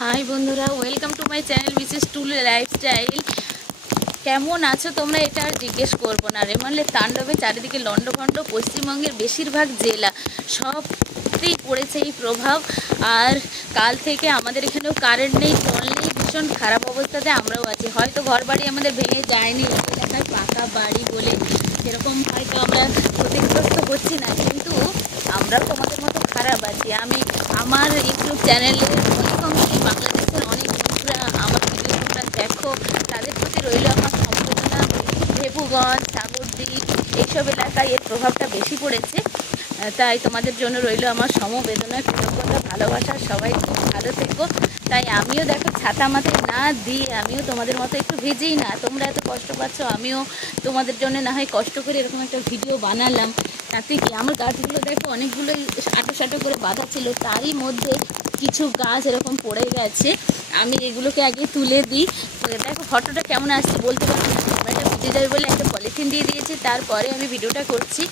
High বন্ধুরা welcome to my channel Mrs tool lifestyle কেমন আছো তোমরা? এটা আর জিজ্ঞেস করব না রেমানলে তাণ্ডবে চারিদিকে লণ্ডভণ্ড, পশ্চিমবঙ্গের বেশিরভাগ জেলা সবতেই পড়েছে এই প্রভাব। আর কাল থেকে আমাদের এখানেও কারেন্ট নেই, জল নেই, ভীষণ খারাপ অবস্থাতে আমরাও আছি। হয়তো ঘর বাড়ি আমাদের ভেঙে যায়নি এলাকায় পাকা বাড়ি বলে সেরকম হয়তো আমরা ক্ষতিগ্রস্ত হচ্ছি না, কিন্তু আমরাও তোমাদের মতো খারাপ আছি। আমি আমার ইউটিউব চ্যানেলে অনেক অংশে বাংলাদেশের অনেক বন্ধুরা আমার ভিডিও তোমরা দেখো। তাদের প্রতি রইল আমার সম্বোধনা ভেবুগঞ্জ সাগরদ্বীপ, এইসব এলাকায় এর প্রভাবটা বেশি পড়েছে। তাই তোমাদের জন্য রইল আমার সমবেদনা কৃতজ্ঞতা, ভালোবাসা। সবাই খুব ভালো থেকো। তাই আমিও দেখো ছাতা মাথায় না দিয়ে আমিও তোমাদের মতো একটু ভেজেই না। তোমরা এত কষ্ট পাচ্ছ, আমিও তোমাদের জন্য না হয় কষ্ট করে এরকম একটা ভিডিও বানালাম। তাতে কি? আমার গাছগুলো দেখো অনেকগুলোই আটো সাটো করে বাঁধা ছিল। তারই মধ্যে কিছু গাছ এরকম পড়ে গেছে, আমি এগুলোকে আগে তুলে দিই। দেখো ফটোটা কেমন আসছে বলতে পারি ক্যামেরাটা ভিজে যাবে বলে একটা পলিথিন দিয়ে দিয়েছি, তারপরে আমি ভিডিওটা করছি।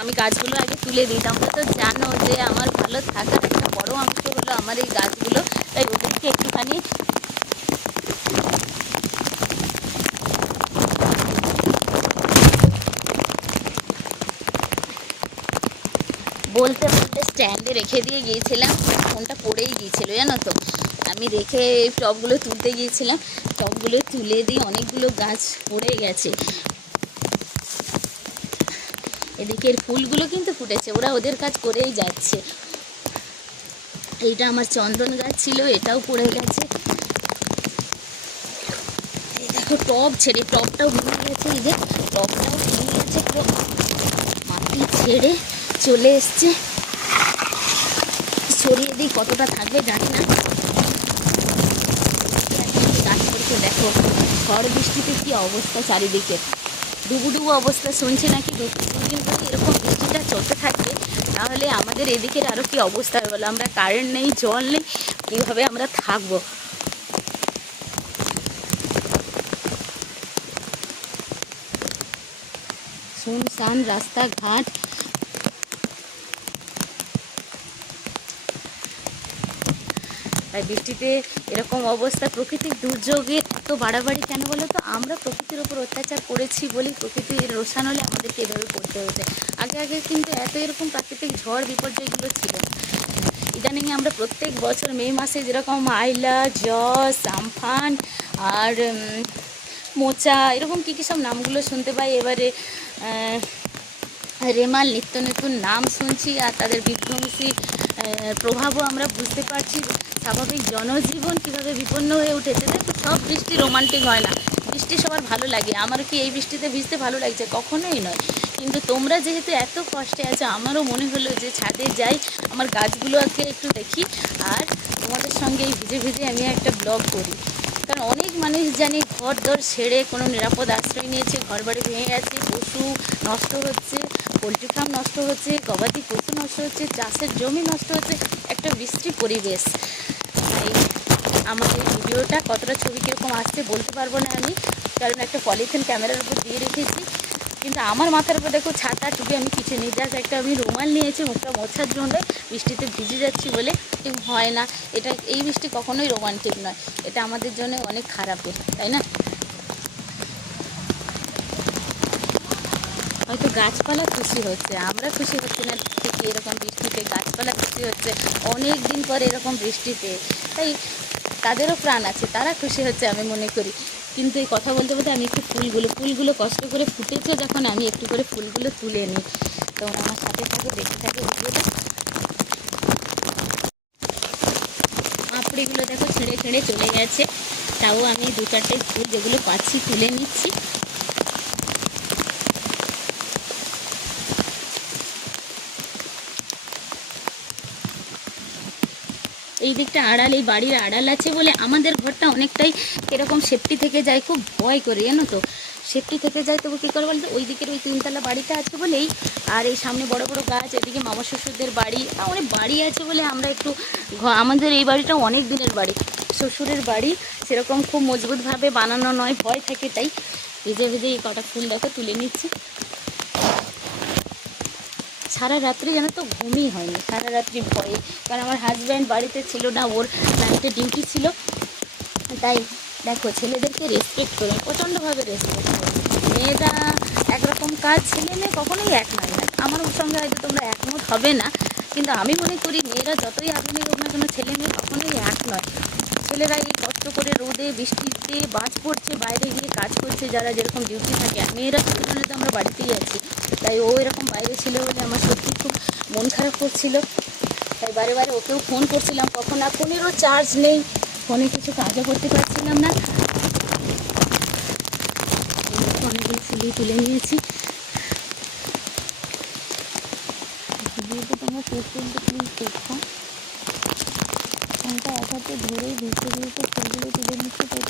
আমি গাছগুলো আগে তুলে দিই, তোমরা তো জানো যে আমার ভালো থাকার একটা বড় অংশ হলো আমার এই গাছগুলো। তাই ওদেরকে একটুখানি বলতে স্ট্যান্ডে রেখে দিয়ে গিয়েছিলাম। ফোনটা পড়েই গিয়েছিল, জানো তো। আমি রেখে এই টবগুলো তুলতে গিয়েছিলাম। টবগুলো তুলে দিয়ে অনেকগুলো গাছ পড়ে গেছে। এদিকের ফুলগুলো কিন্তু ফুটেছে, ওরা ওদের কাজ করেই যাচ্ছে। এইটা আমার চন্দন গাছ ছিল, এটাও পড়ে গেছে। দেখো টব ছেড়ে টবটাও ভেঙে গেছে, এই যে টবটাও ভেঙে গেছে, পুরো মাটি ছেড়ে চলে এসছে। সরিয়ে দিই কতটা থাকবে জানি না। গাছ পড়ছে দেখো, ঝড় বৃষ্টিতে কি অবস্থা চারিদিকে। ডুবু ডুবু অবস্থা শুনছে নাকি? দুদিন যদি এরকম বৃষ্টিটা চলতে থাকবে তাহলে আমাদের এদিকের আরও কি অবস্থা হবে বলো? আমরা কারেন্ট নেই, জল নেই, কীভাবে আমরা থাকব? শুনশান, রাস্তাঘাট তাই বৃষ্টিতে এরকম অবস্থা, প্রকৃতির দুর্যোগের এত বাড়াবাড়ি কেন বলো তো? আমরা প্রকৃতির ওপর অত্যাচার করেছি বলেই প্রকৃতির রোষান হলে আমাদেরকে এভাবে করতে হতে আগে আগে কিন্তু এত এরকম প্রাকৃতিক ঝড়, বিপর্যয়গুলো ছিল। ইদানিং আমরা প্রত্যেক বছর মে মাসে যেরকম আইলা জস আমফান আর মোচা, এরকম কী কী সব নামগুলো শুনতে পাই। এবারে রেমাল নিত্য নতুন নাম শুনছি আর তাদের বিধ্বংসী প্রভাবও আমরা বুঝতে পারছি। স্বাভাবিক জনজীবন কীভাবে বিপন্ন হয়ে উঠেছে, দেখো, সব বৃষ্টি রোমান্টিক হয় না। বৃষ্টি সবার ভালো লাগে। আমার কি এই বৃষ্টিতে ভিজতে ভালো লাগছে? কখনোই নয়। কিন্তু তোমরা যেহেতু এত কষ্টে আছো, আমারও মনে হলো যে ছাদে যাই, আমার গাছগুলোকে একটু দেখি। আর তোমাদের সঙ্গে এই ভিজে ভিজে আমি একটা ব্লগ করি। কারণ অনেক মানুষ জানি ঘর দর ছেড়ে কোনো নিরাপদ আশ্রয় নিয়েছে ঘর বাড়ি ভেঙে গেছে, পশু নষ্ট হচ্ছে। পোলট্রি ফার্ম নষ্ট হচ্ছে, গবাদি পশু নষ্ট হচ্ছে, চাষের জমি নষ্ট হচ্ছে, একটা বৃষ্টি পরিবেশ। তাই এই ভিডিওটা কতটা ছবি কীরকম আসছে বলতে পারব না আমি, কারণ একটা পলিথিন ক্যামেরার উপর দিয়ে রেখেছি। কিন্তু আমার মাথার উপর দেখো ছাতা টুপি আমি কিছু নিয়ে জাস্ট একটা আমি রুমাল নিয়েছি, মুখটা মোছার জন্য, বৃষ্টিতে ভিজে যাচ্ছি বলে হয় না। এটা, এই বৃষ্টি কখনোই রোমান্টিক নয়, এটা আমাদের জন্য অনেক খারাপের, তাই না? হয়তো গাছপালা খুশি হচ্ছে, আমরা খুশি হচ্ছি না ঠিকই এরকম বৃষ্টিতে, গাছপালা খুশি হচ্ছে, অনেক দিন পর এরকম বৃষ্টিতে। তাই তাদেরও প্রাণ আছে, তারা খুশি হচ্ছে আমি মনে করি। কিন্তু এই কথা বলতে বলতে আমি একটু ফুলগুলো ফুলগুলো কষ্ট করে ফুটেছে যখন আমি একটু করে ফুলগুলো তুলে নিই। তোমরা আমার সাথে থাকো, দেখতে থাকো ভিডিওটা। পাপড়িগুলো দেখো ছেড়ে ছেড়ে চলে গেছে, তাও আমি দু চারটে ফুল যেগুলো পাচ্ছি তুলে নিচ্ছি। এই দিকটা আড়াল, এই বাড়ির আড়াল আছে বলে আমাদের ঘরটা অনেকটাই এরকম সেফটি থেকে যায়, খুব ভয় করে, জানো তো? সেফটি থেকে যায় তবু কী করে বলতো? ওই দিকের ওই তিনতলা বাড়িটা আছে বলেই, আর এই সামনে বড় বড় গাছ, এদিকে মামা শ্বশুরদের বাড়ি অনেক বাড়ি আছে বলে আমরা একটু আমাদের এই বাড়িটা অনেক দিনের বাড়ি। শ্বশুরের বাড়ি, সেরকম খুব মজবুতভাবে বানানো নয়, ভয় থাকে তাই। ভিজে ভিজে এই কটা ফুল দেখো, তুলে নিচ্ছি। সারা রাত্রি যেন তো ঘুমই হয়নি, সারা রাত্রি ভয়ে। কারণ আমার হাজব্যান্ড বাড়িতে ছিল না, ওর নাইটে ডিউটি ছিল। তাই দেখো, ছেলেদেরকে রেসপেক্ট করুন প্রচণ্ডভাবে রেসপেক্ট করুন মেয়েরা একরকম কাজ ছেলে মেয়ে কখনোই এক নয়। না আমার সঙ্গে হয়তো তোমরা একমত হবে না, কিন্তু আমি মনে করি মেয়েরা যতই আধুনিক হোক না কেন ছেলে মেয়ে কখনোই এক নয়। ছেলেরা এই কষ্ট করে রোদে বৃষ্টিতে বাজ পড়ছে, বাইরে গিয়ে কাজ করছে, যারা যেরকম ডিউটি থাকে। মেয়েরা সেখানে তো আমরা বাড়িতেই আছি। তাই ও এরকম বাইরে ছিল বলে আমার সত্যি খুব মন খারাপ করছিল। তাই বারে বারে ওকেও ফোন করছিলাম, কখন আর ফোনেরও চার্জ নেই। ফোনে কিছু কাজও করতে পারছিলাম না। অনেকগুলো ফুলি তুলে নিয়েছি। তোমরা পর্যন্ত প্লিজ দেখো ফোনটা এক হাতে ধরেই ভিজতে ভিজতে ফুলগুলো তুলে নিচ্ছি তাই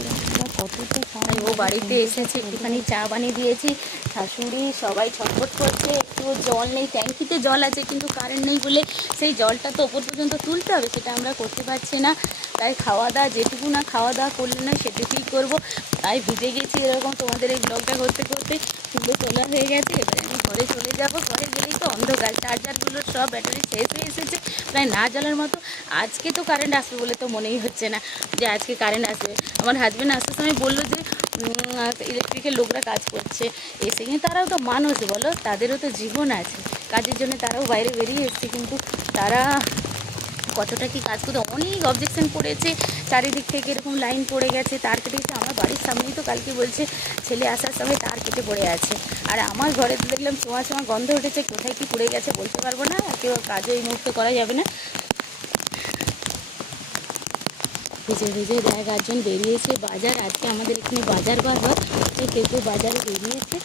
কতটা তাই ও বাড়িতে এসেছে একটুখানি চা বানিয়ে দিয়েছি। শাশুড়ি সবাই ছটফট করছে একটু জল নেই ট্যাঙ্কিতে জল আছে কিন্তু কারেন্ট নেই বলে সেই জলটা তো ওপর পর্যন্ত তুলতে হবে সেটা আমরা করতে পারছি না। তাই খাওয়া দাওয়া যেটুকু না খাওয়া দাওয়া করলে না সেটুকুই করব। তাই ভিজে গেছি এরকম তোমাদের এই ব্লগটা করতে করতে। পুরো তোলা হয়ে গেছে, এবারে আমি ঘরে চলে যাব। ঘরে গেলেই তো অন্ধকার চার্জারগুলোর সব ব্যাটারি শেষ হয়ে এসেছে। প্রায় না জ্বালার মতো আজকে তো কারেন্ট আসবে বলে তো মনেই হচ্ছে না যে আজকে কারেন্ট আসবে। আমার হাজব্যান্ড আসার সময় বলল যে ইলেকট্রিকের লোকরা কাজ করছে। এসে কিন্তু তারাও তো মানুষ, বলো, তাদেরও তো জীবন আছে। কাজের জন্য তারাও বাইরে বেরিয়ে এসছে, কিন্তু তারা কতটা কি কাজ করতে অনেক অবজেকশন করেছে, চারিদিক থেকে এরকম লাইন পড়ে গেছে, তার কেটে গেছে, আমার বাড়ির সামনেই তো কালকে বলছে, ছেলে আসার সময় তার কেটে পড়ে আছে। আর আমার ঘরে তো দেখলাম ছোঁয়া ছোঁয়া গন্ধ উঠেছে, কোথায় কি পড়ে গেছে বলতে পারব না, আর কেউ কাজও এই মুহূর্তে করা যাবে না। ভিজে ভিজে দেখ একজন বেরিয়েছে বাজার, আজকে আমাদের এখানে বাজার বার হয় কেউ কেউ বাজারে বেরিয়েছে।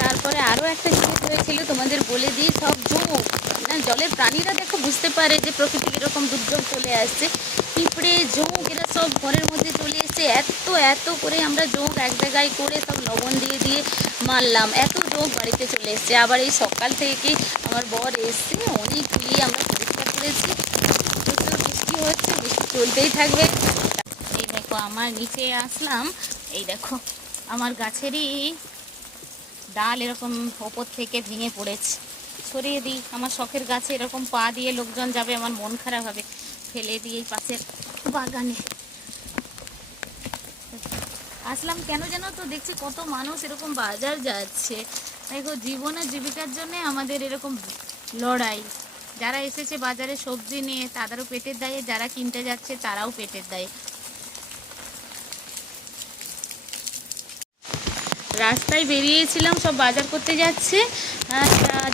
তারপরে আরও একটা জিনিস হয়েছিল, তোমাদের বলে দিই, সব জোঁক না, জলের প্রাণীরা বুঝতে পারে যে প্রকৃতি কীরকম দুর্যোগ চলে আসছে। পিঁপড়ে, জোঁক, এরা সব ঘরের মধ্যে চলে এসছে এত এত করে আমরা জোঁক এক জায়গায় করে সব লবণ দিয়ে দিয়ে মারলাম। এত জোঁক বাড়িতে চলে এসছে। আবার এই সকাল থেকে আমার বর এসছে অনেকগুলি আমরা পরিষ্কার করেছি। প্রচুর বৃষ্টি হচ্ছে, বৃষ্টি চলতেই থাকবে। এই দেখো, আমার নিচে আসলাম। এই দেখো, আমার গাছেরই ডাল এরকম ওপর থেকে ভেঙে পড়েছে। সরিয়ে দিই, আমার শখের গাছে এরকম পা দিয়ে লোকজন যাবে, আমার মন খারাপ হবে। ফেলে দিই এই পাশের বাগানে। আসলাম কেন যেন তো? দেখছি কত মানুষ এরকম বাজার যাচ্ছে। দেখো, জীবন জীবিকার জন্য আমাদের এরকম লড়াই। যারা এসেছে বাজারে সবজি নিয়ে, তাদেরও পেটের দায়ে, যারা কিনতে যাচ্ছে, তারাও পেটের দায়ে। রাস্তায় বেরিয়েছিলাম, সব বাজার করতে যাচ্ছে।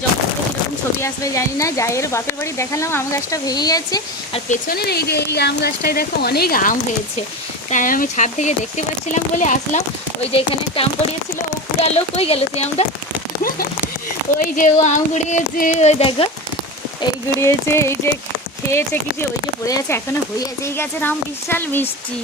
যখন কীরকম ছবি আসবে জানি না জায়ের বাপের বাড়ি দেখালাম, আম গাছটা ভেঙে গেছে। আর পেছনের এই যে, এই আম গাছটায় দেখো অনেক আম হয়েছে। তাই আমি ছাদ থেকে দেখতে পাচ্ছিলাম বলে আসলাম। ওই যে এখানে একটা আম পড়িয়েছিল, ও কুড়ালো কই গেল সেই আমটা? ওই যে ও আম কুড়িয়েছে ওই দেখো। এই কুড়িয়েছে এই যে খেয়েছে কিছু ওই যে পড়ে আছে, এখনও হয়ে আছে। এই গাছের আম বিশাল মিষ্টি।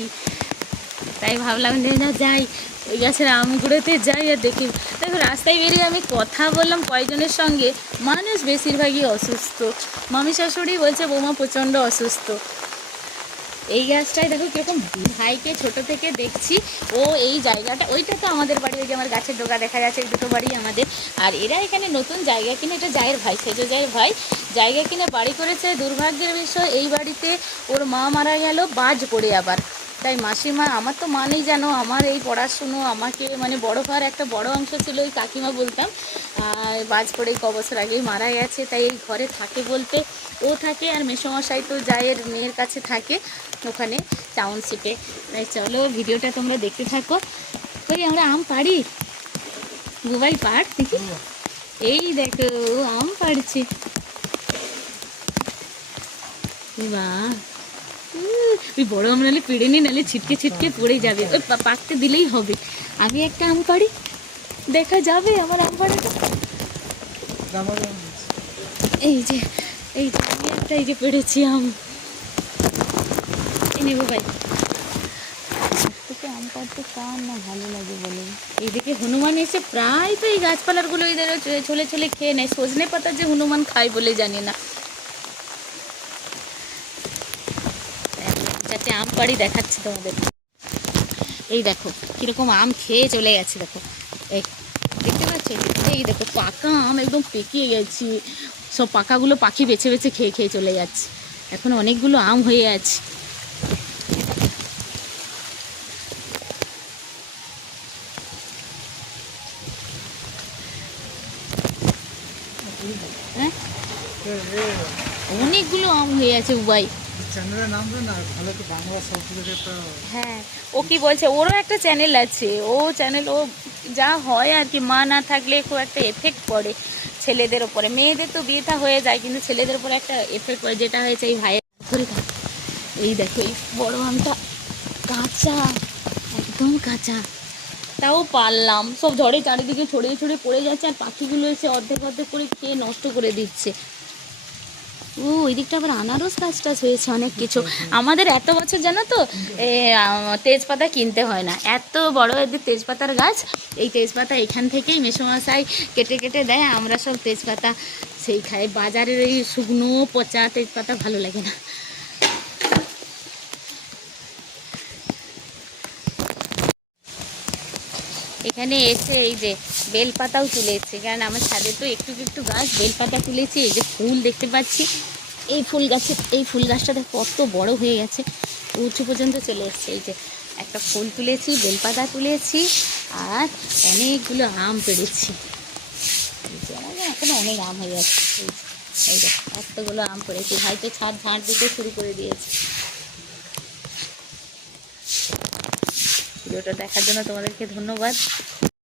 তাই ভাবলাম যে না, যাই। ওই গাছের আমগুলোতে যাই আর দেখি। দেখো, রাস্তায় বেরিয়ে আমি কথা বললাম কয়েকজনের সঙ্গে। মানুষ বেশিরভাগই অসুস্থ। মামি শাশুড়ি বলছে, বৌমা প্রচণ্ড অসুস্থ। এই গাছটায় দেখো কীরকম ভাইকে ছোট থেকে দেখছি। ও এই জায়গাটা, ওইটা তো আমাদের বাড়ি, ওই যে আমার গাছের ডোকা দেখা যাচ্ছে, এই দুটো বাড়ি আমাদের। আর এরা এখানে নতুন জায়গা কিনে, এটা জায়ের ভাই, সেজো জায়ের ভাই, জায়গা কিনে বাড়ি করেছে। দুর্ভাগ্যের বিষয়, এই বাড়িতে ওর মা মারা গেল, বাজ পড়ে আবার। তাই মাসিমা, আমার তো মানেই জানো আমার এই পড়াশুনো আমাকে মানে বড় হওয়ার একটা বড় অংশ ছিল ওই কাকিমা বলতাম। বাজ পড়ে ক বছর আগেই মারা গেছে, তাই এই ঘরে থাকে বলতে ও থাকে আর মেসমশাই তো জায়ের মেয়ের কাছে থাকে ওখানে টাউনশিপে তাই চলো ভিডিওটা তোমরা দেখতে থাকো। ওই আমরা আম পারি গুবাই পাড় দেখি? এই দেখো আম পাড়ছে। বাহ! ওই বড় আম নাহলে পেড়ে নি নাহলে ছিটকে ছিটকে পড়ে যাবে। ওই পাকতে দিলেই হবে। আমি একটা আম পাড়ি, দেখা যাবে আমার আম পাড়াটা। এই যে এই যে, আমি একটা এই যে পেড়েছি আম। নেব ভাই। আম পাড়তে কার না ভালো লাগে বলে? এইদিকে হনুমান এসে প্রায় তো এই গাছপালারগুলো এদের ছলে ছলে খেয়ে নেয়। সজনে পাতা যে হনুমান খায় বলে জানি না। পাড়ি দেখাচ্ছি তোমাদের। এই দেখো, কীরকম আম খেয়ে চলে গেছে, দেখো। এই, দেখতে পাচ্ছ? এই দেখো, পাকা আম একদম পেকে গেছি। সব পাকাগুলো পাখি বেছে বেছে খেয়ে খেয়ে চলে যাচ্ছে। এখন অনেকগুলো আম হয়ে আছে। হ্যাঁ? অনেকগুলো আম হয়ে আছে, উবাই। হ্যাঁ ও বলছে? ওরও একটা চ্যানেল আছে। ও চ্যানেল ও যা হয় আর কি, মা না থাকলে খুব একটা এফেক্ট পড়ে ছেলেদের ওপরে মেয়েদের তো বিয়েটা হয়ে যায়, কিন্তু ছেলেদের উপরে একটা এফেক্ট পড়ে, যেটা হয়েছে এই ভাইয়ের এই দেখো, এই বড় আমটা কাঁচা, একদম কাঁচা। তাও পারলাম। সব ঝড়ে চারিদিকে ছড়িয়ে ছড়িয়ে পড়ে যাচ্ছে, আর পাখিগুলো এসে অর্ধেক অর্ধেক করে খেয়ে নষ্ট করে দিচ্ছে। ও ওই দিকটা আবার আনারস গাছ টাছ হয়েছে অনেক কিছু। আমাদের এত বছর জানো তো তেজপাতা কিনতে হয় না। এত বড় এদের তেজপাতার গাছ, এই তেজপাতা এখান থেকেই মেসোমশাই কেটে কেটে দেয়, আমরা সব তেজপাতা সেই খাই। বাজারের এই শুকনো পচা তেজপাতা ভালো লাগে না। এখানে এসে এই যে বেলপাতাও তুলে তুলেছে। কারণ আমার ছাদে তো একটু একটু গাছ বেলপাতা তুলেছি এই যে ফুল দেখতে পাচ্ছি। এই ফুল গাছে এই ফুল গাছটাতে কত বড় হয়ে গেছে। উঁচু পর্যন্ত চলে এসছে। এই যে একটা ফুল তুলেছি বেলপাতা তুলেছি আর অনেকগুলো আম আমাদের এখনও অনেক আম হয়ে যাচ্ছে এই যে, এতগুলো আম পেড়েছি। ভাই তো ছাদ ঝাঁট দিতে শুরু করে দিয়েছে। ভিডিওটা দেখার জন্য তোমাদেরকে ধন্যবাদ।